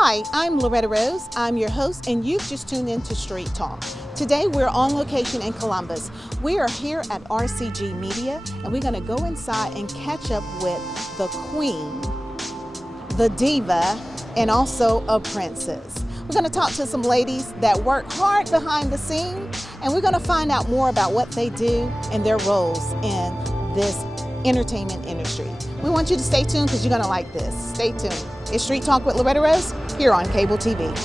Hi, I'm Loretta Rose. I'm your host, and you've just tuned in to Street Talk. Today, we're on location in Columbus. We are here at RCG Media, and we're going to go inside and catch up with the queen, the diva, and also a princess. We're going to talk to some ladies that work hard behind the scenes, and we're going to find out more about what they do and their roles in this entertainment industry. We want you to stay tuned because you're going to like this. Stay tuned. It's Street Talk with Loretta Rose here on cable TV.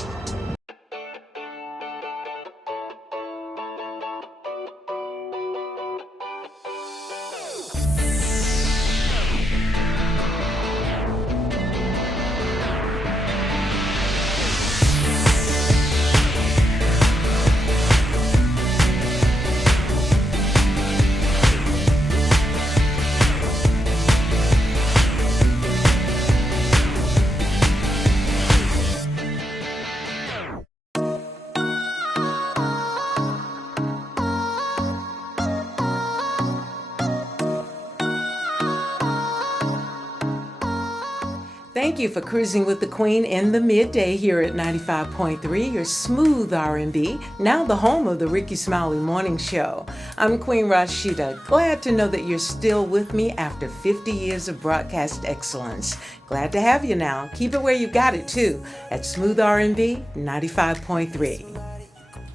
Thank you for cruising with the Queen in the midday here at 95.3, your smooth R&B, now the home of the Ricky Smiley Morning Show. I'm Queen Rashida, glad to know that you're still with me after 50 years of broadcast excellence. Glad to have you now. Keep it where you got it too, at Smooth R&B 95.3.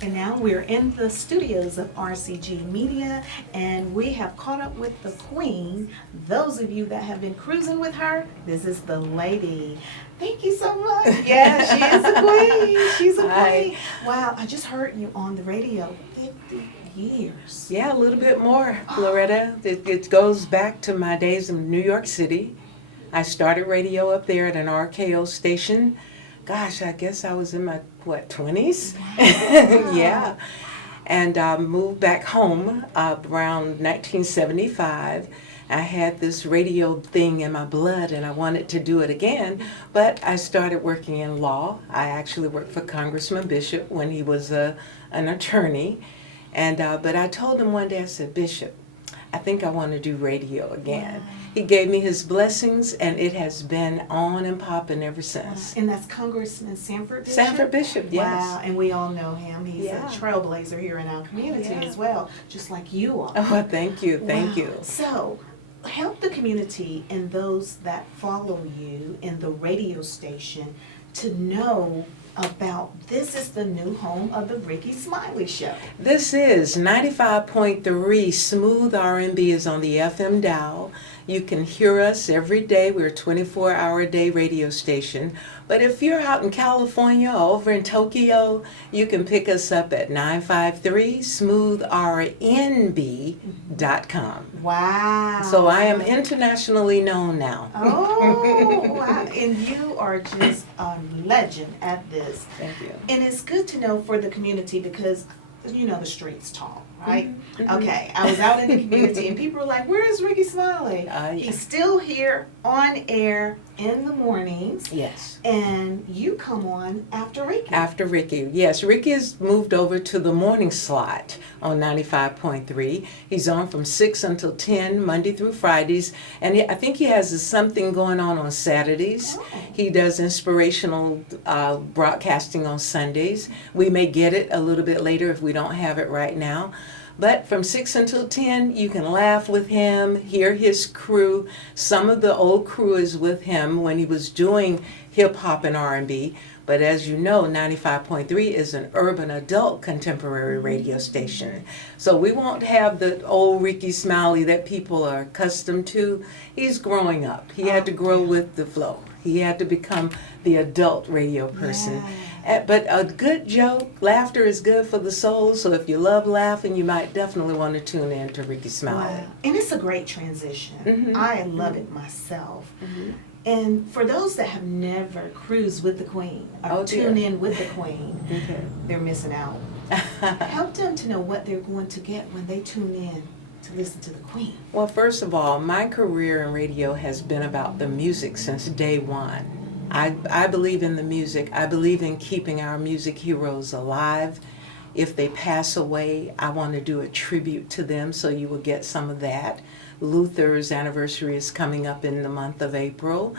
And now we're in the studios of RCG Media, and we have caught up with the queen. Those of you that have been cruising with her, this is the lady. Thank you so much. Yeah, she is a queen. She's a queen. Wow, I just heard you on the radio. 50 years. Yeah, a little bit more, Loretta. It goes back to my days in New York City. I started radio up there at an RKO station. Gosh, I guess I was in my, 20s? Wow. Yeah. And moved back home around 1975. I had this radio thing in my blood and I wanted to do it again, but I started working in law. I actually worked for Congressman Bishop when he was an attorney. And but I told him one day, I said, Bishop, I think I want to do radio again. Wow. He gave me his blessings, and it has been on and popping ever since. Wow. And that's Congressman Sanford Bishop? Sanford Bishop, yes. Wow, and we all know him. He's a trailblazer here in our community as well, just like you are. Oh, thank you, thank you. So, help the community and those that follow you in the radio station to know about this is the new home of the Ricky Smiley Show. This is 95.3 Smooth R&B is on the FM dial. You can hear us every day. We're a 24-hour-a-day radio station. But if you're out in California or over in Tokyo, you can pick us up at 953smoothrnb.com. Wow. So I am internationally known now. Oh, wow. And you are just a legend at this. Thank you. And it's good to know for the community because, you know, the streets talk, right? Mm-hmm. Okay, I was out in the community and people were like, where is Ricky Smiley? Yeah. He's still here on air in the mornings. Yes. And you come on after Ricky. After Ricky, yes. Ricky has moved over to the morning slot on 95.3. He's on from 6 until 10, Monday through Fridays. And I think he has something going on Saturdays. Oh. He does inspirational broadcasting on Sundays. We may get it a little bit later if we don't have it right now. But from 6 until 10, you can laugh with him, hear his crew. Some of the old crew is with him when he was doing hip-hop and R&B. But as you know, 95.3 is an urban adult contemporary radio station. So we won't have the old Ricky Smiley that people are accustomed to. He's growing up. He had to grow with the flow. He had to become the adult radio person. Yeah. But a good joke, laughter is good for the soul, so if you love laughing, you might definitely want to tune in to Ricky Smiley. Wow. And it's a great transition. Mm-hmm. I love it myself. Mm-hmm. And for those that have never cruised with the Queen, or tuned in with the Queen, Okay. they're missing out. Help them to know what they're going to get when they tune in to listen to the Queen. Well, first of all, my career in radio has been about the music since day one. I believe in the music. I believe in keeping our music heroes alive. If they pass away, I want to do a tribute to them, so you will get some of that. Luther's anniversary is coming up in the month of April.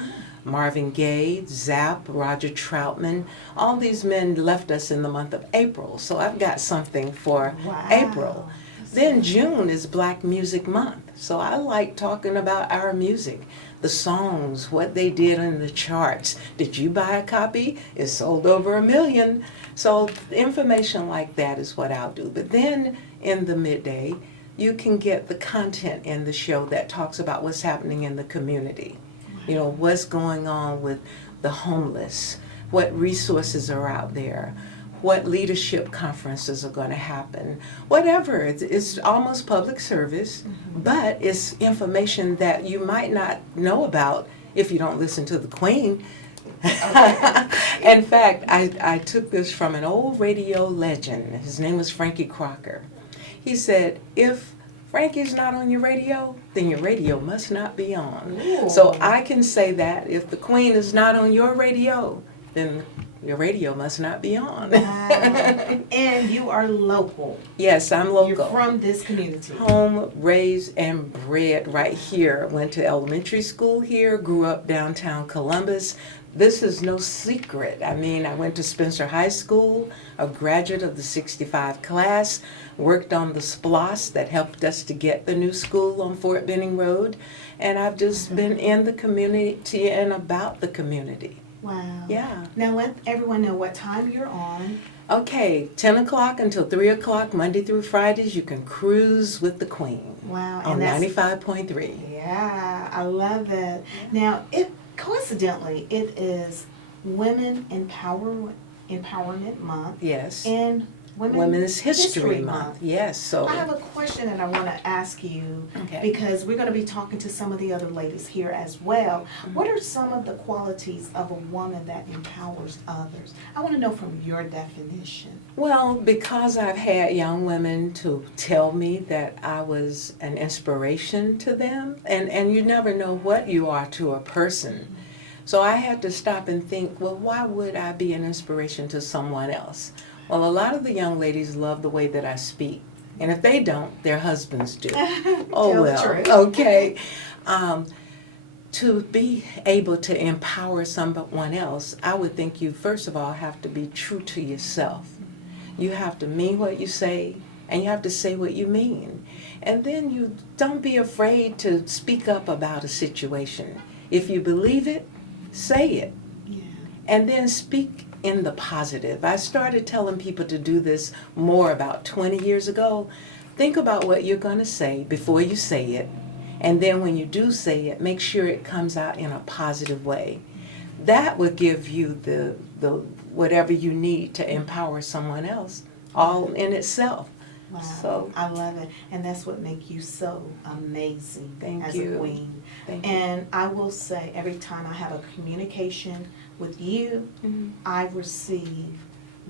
Marvin Gaye, Zapp, Roger Troutman, all these men left us in the month of April. So I've got something for April. Then June is Black Music Month. So I like talking about our music, the songs, what they did in the charts. Did you buy a copy? It sold over 1 million. So information like that is what I'll do. But then in the midday, you can get the content in the show that talks about what's happening in the community. You know, what's going on with the homeless, what resources are out there, what leadership conferences are going to happen, whatever. It's almost public service, but it's information that you might not know about if you don't listen to the Queen. In fact, I took this from an old radio legend. His name was Frankie Crocker. He said, if Frankie's not on your radio, then your radio must not be on. Ooh. So I can say that if the Queen is not on your radio, then your radio must not be on. And you are local. Yes, I'm local. You're from this community. Home, raised, and bred right here. Went to elementary school here, grew up downtown Columbus. This is no secret. I mean, I went to Spencer High School, a graduate of the 65 class, worked on the SPLOS that helped us to get the new school on Fort Benning Road, and I've just been in the community and about the community. Wow. Yeah. Now let everyone know what time you're on. Okay, 10 o'clock until 3 o'clock, Monday through Fridays, you can cruise with the Queen. Wow. On 95.3. Yeah, I love that. Now, coincidentally, it is Women Empowerment Month. Yes. And Women's History Month. Yes. So I have a question that I want to ask you, because we're going to be talking to some of the other ladies here as well. What are some of the qualities of a woman that empowers others? I want to know from your definition. Well, because I've had young women to tell me that I was an inspiration to them, and you never know what you are to a person. So I had to stop and think, well, why would I be an inspiration to someone else? Well, a lot of the young ladies love the way that I speak. And if they don't, their husbands do. Oh, well, okay. To be able to empower someone else, I would think you, first of all, have to be true to yourself. You have to mean what you say, and you have to say what you mean. And then you don't be afraid to speak up about a situation. If you believe it, say it. Yeah. And then speak in the positive. I started telling people to do this more about 20 years ago. Think about what you're going to say before you say it. And then when you do say it, make sure it comes out in a positive way. That will give you the whatever you need to empower someone else, all in itself. Wow. So I love it. And that's what makes you so amazing as a queen. Thank you. And I will say, every time I have a communication with you, I receive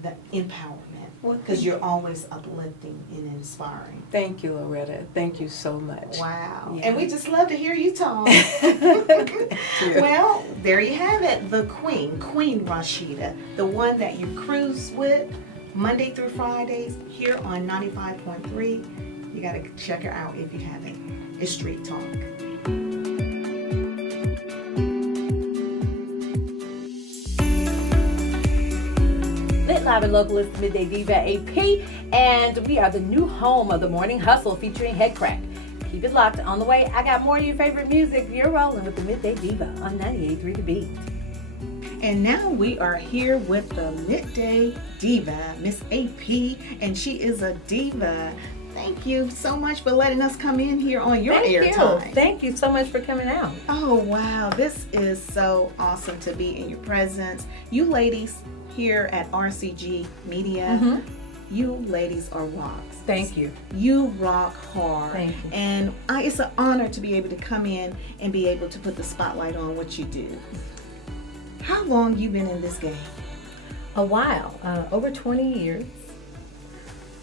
the empowerment, because you're always uplifting and inspiring. Thank you, Loretta. Thank you so much. Wow. Yeah. And we just love to hear you talk. Well, there you have it. The Queen, Queen Rashida, the one that you cruise with Monday through Fridays here on 95.3. You got to check her out if you haven't. It's Street Talk. Lit Live and Local is Midday Diva AP, and we are the new home of the Morning Hustle featuring Head Crack. Keep it locked. On the way, I got more of your favorite music. You're rolling with the Midday Diva on 98.3 The Beat. And now we are here with the Midday Diva, Miss AP, and she is a diva. Thank you so much for letting us come in here on your airtime. Thank you so much for coming out. Oh, wow. This is so awesome to be in your presence. You ladies here at RCG Media, you ladies are rocks. Thank you. You rock hard. Thank you. And it's an honor to be able to come in and be able to put the spotlight on what you do. How long you been in this game? A while, over 20 years.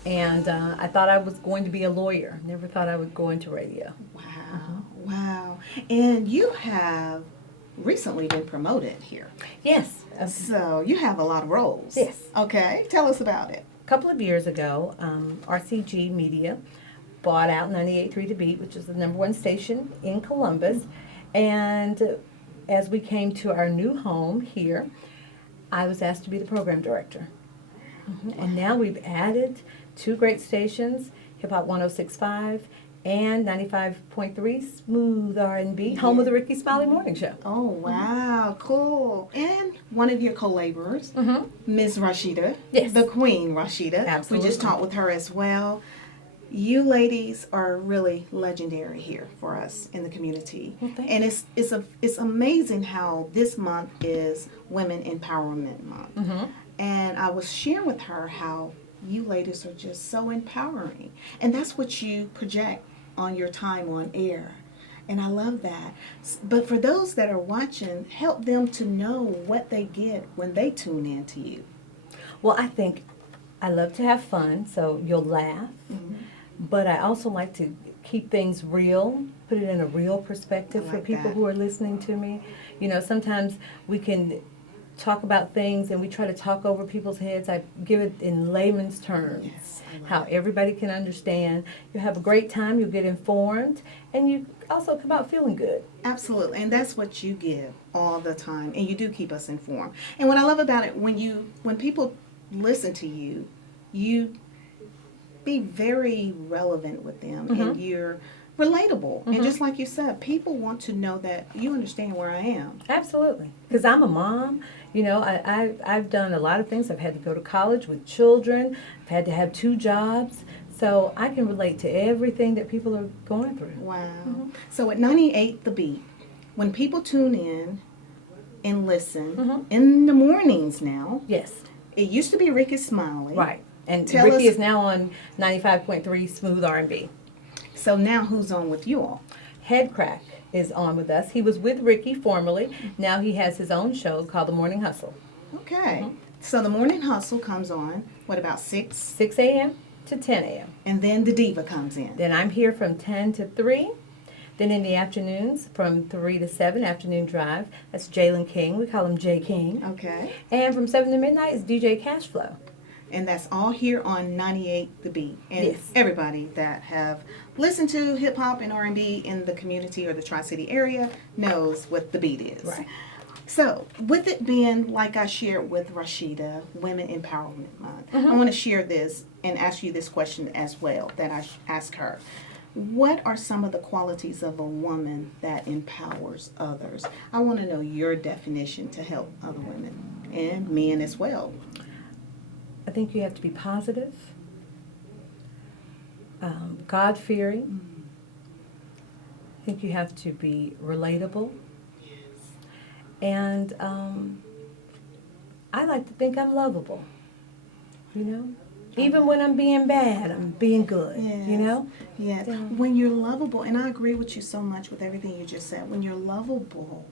And I thought I was going to be a lawyer. Never thought I would go into radio. Wow, wow. And you have recently been promoted here. Yes. So you have a lot of roles. Yes. Okay, tell us about it. A couple of years ago, RCG Media bought out 98.3 The Beat, which is the #1 station in Columbus. And as we came to our new home here, I was asked to be the program director. And now we've added 2 great stations, Hip Hop 106.5 and 95.3 Smooth R&B, home of the Ricky Smiley Morning Show. Oh, wow, cool. And one of your co-laborers, Ms. Rashida, Yes. the Queen Rashida. Absolutely. We just talked with her as well. You ladies are really legendary here for us in the community. Well, thank and it's amazing how this month is Women Empowerment Month. And I was sharing with her how you ladies are just so empowering. And that's what you project on your time on air. And I love that. But for those that are watching, help them to know what they get when they tune in to you. Well, I think I love to have fun, so you'll laugh. But I also like to keep things real, put it in a real perspective I for like people that. who are listening to me. You know, sometimes we can talk about things and we try to talk over people's heads. I give it in layman's terms, Yes, I love how everybody can understand. You have a great time, you get informed, and you also come out feeling good. Absolutely, and that's what you give all the time, and you do keep us informed. And what I love about it, when people listen to you, you be very relevant with them, and you're relatable. And just like you said, people want to know that you understand where I am. Absolutely. Because I'm a mom. You know, I've done a lot of things. I've had to go to college with children. I've had to have 2 jobs. So I can relate to everything that people are going through. Wow. So at 98 The Beat, when people tune in and listen in the mornings now, Yes. it used to be Ricky Smiley. Right. And Tell Ricky us- is now on 95.3 Smooth R&B. So now who's on with you all? Head Crack is on with us. He was with Ricky formerly. Now he has his own show called The Morning Hustle. Okay. So the Morning Hustle comes on, what, about 6? 6 a.m. to 10 a.m. And then the Diva comes in. Then I'm here from 10 to 3. Then in the afternoons from 3 to 7, afternoon drive. That's Kirsten King. We call him J King. Okay. And from 7 to midnight is DJ Cashflow. And that's all here on 98 The Beat. And Yes. everybody that have listened to hip hop and R&B in the community or the Tri-City area knows what The Beat is. Right. So, with it being, like I shared with Rashida, Women Empowerment Month, I want to share this and ask you this question as well that I asked her. What are some of the qualities of a woman that empowers others? I want to know your definition to help other women and men as well. I think you have to be positive, God-fearing. I think you have to be relatable. And I like to think I'm lovable, you know? Even when I'm being bad, I'm being good, you know? Yes. Yeah. When you're lovable, and I agree with you so much with everything you just said, when you're lovable,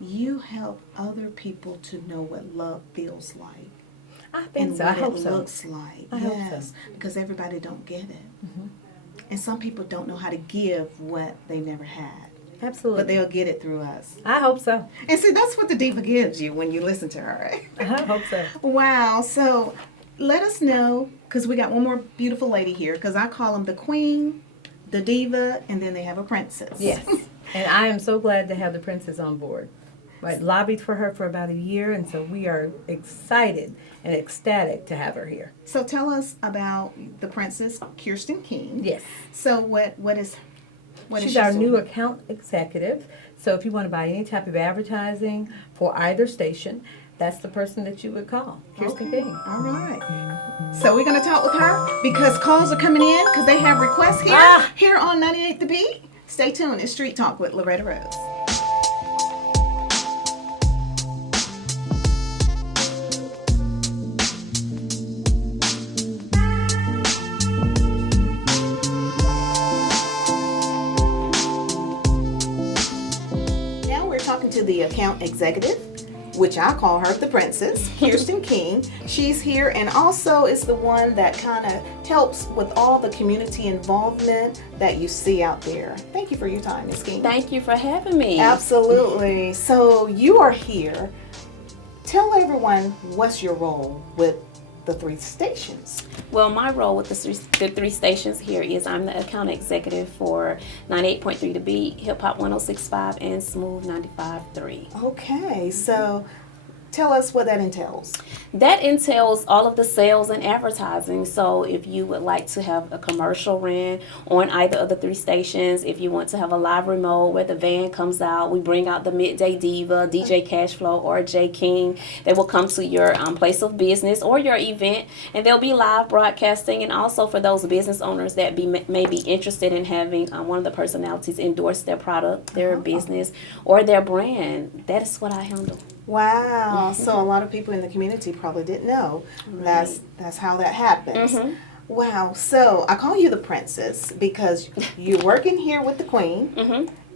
you help other people to know what love feels like. I think And so. I what hope it so. looks like. I hope Yes. so. Because everybody don't get it. And some people don't know how to give what they never had. Absolutely. But they'll get it through us. I hope so. And see, that's what the diva gives you when you listen to her, right? I hope so. Wow. So let us know, because we got one more beautiful lady here, because I call them the queen, the diva, and then they have a princess. Yes. And I am so glad to have the princess on board. I lobbied for her for about a year, and so we are excited and ecstatic to have her here. So tell us about the princess, Kirsten King. Yes. So what is She's she our doing? new account executive. So if you want to buy any type of advertising for either station, that's the person that you would call, Kirsten Okay. King. All right. So we're going to talk with her because calls are coming in because they have requests here on 98 The Beat. Stay tuned. It's Street Talk with Loretta Rose. Now we're talking to the account executive, which I call her the princess, Kirsten King. She's here and also is the one that kind of helps with all the community involvement that you see out there. Thank you for your time, Ms. King. Thank you for having me. Absolutely. So you are here. Tell everyone what's your role with the 3 stations? Well, my role with the 3 stations here is I'm the account executive for 98.3 The Beat, Hip Hop 106.5, and Smooth 95.3. Okay, so tell us what that entails. That entails all of the sales and advertising. So if you would like to have a commercial ran on either of the 3 stations, if you want to have a live remote where the van comes out, we bring out the Midday Diva, DJ Cashflow, or J King. They will come to your place of business or your event, and they'll be live broadcasting. And also for those business owners that may be interested in having one of the personalities endorse their product, their business, or their brand, that is what I handle. Wow. So a lot of people in the community probably didn't know that's how that happens. Wow. So I call you the princess because you're working here with the queen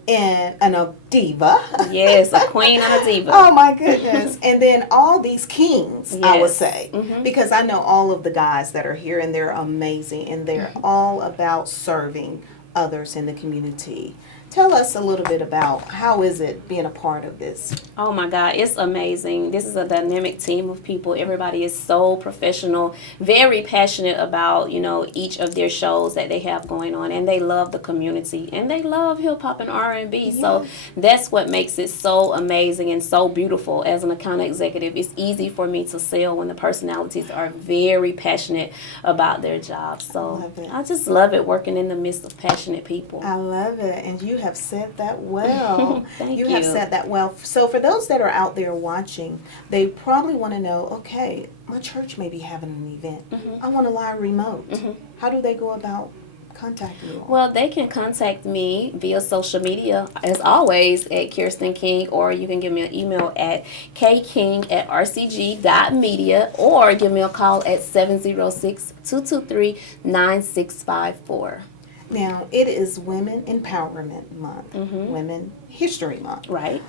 and a diva. Yes, a queen and a diva. Oh my goodness. And then all these kings, I would Yes. say, because I know all of the guys that are here and they're amazing and they're all about serving others in the community. Tell us a little bit about how is it being a part of this? Oh my God, it's amazing. This is a dynamic team of people. Everybody is so professional, very passionate about, each of their shows that they have going on, and they love the community and they love hip hop and R&B. Yeah. So that's what makes it so amazing and so beautiful. As an account executive, it's easy for me to sell when the personalities are very passionate about their job. So Love it. I just love it working in the midst of passionate people. I love it, and you have said that well. Thank You have you. said that well. So for those that are out there watching, they probably want to know, okay, my church may be having an event. I want a live remote. How do they go about contacting you? Well, they can contact me via social media, as always, at Kirsten King, or you can give me an email at kking@rcg.media, or give me a call at 706-223-9654. Now, it is Women Empowerment Month, Women History Month. Right?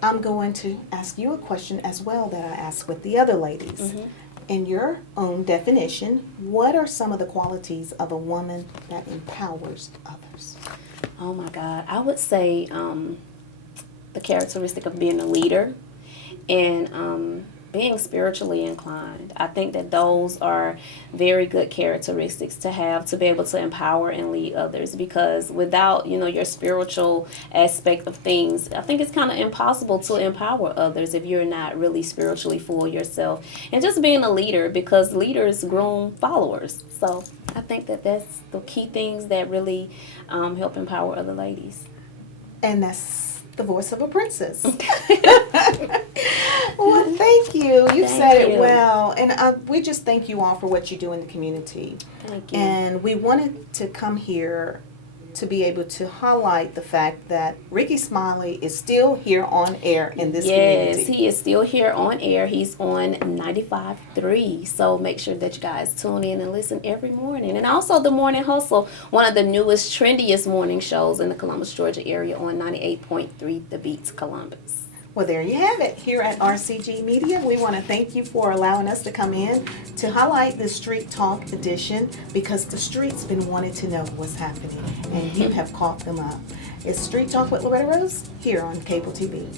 I'm going to ask you a question as well that I asked with the other ladies. In your own definition, what are some of the qualities of a woman that empowers others? Oh my God. I would say the characteristic of being a leader and being spiritually inclined. I think that those are very good characteristics to have to be able to empower and lead others, because without, your spiritual aspect of things, I think it's kind of impossible to empower others if you're not really spiritually full yourself. And just being a leader, because leaders groom followers. So I think that that's the key things that really help empower other ladies. And that's the voice of a princess. Well, thank you. You Thank said it you. well. And we just thank you all for what you do in the community. Thank you. And we wanted to come here to be able to highlight the fact that Ricky Smiley is still here on air in this Yes, community. he is still here on air. He's on 95.3. So make sure that you guys tune in and listen every morning. And also the Morning Hustle, one of the newest, trendiest morning shows in the Columbus, Georgia area on 98.3 The Beats Columbus. Well, there you have it. Here at RCG Media, we want to thank you for allowing us to come in to highlight the Street Talk edition, because the street's been wanting to know what's happening, and you have caught them up. It's Street Talk with Loretta Rose here on Cable TV.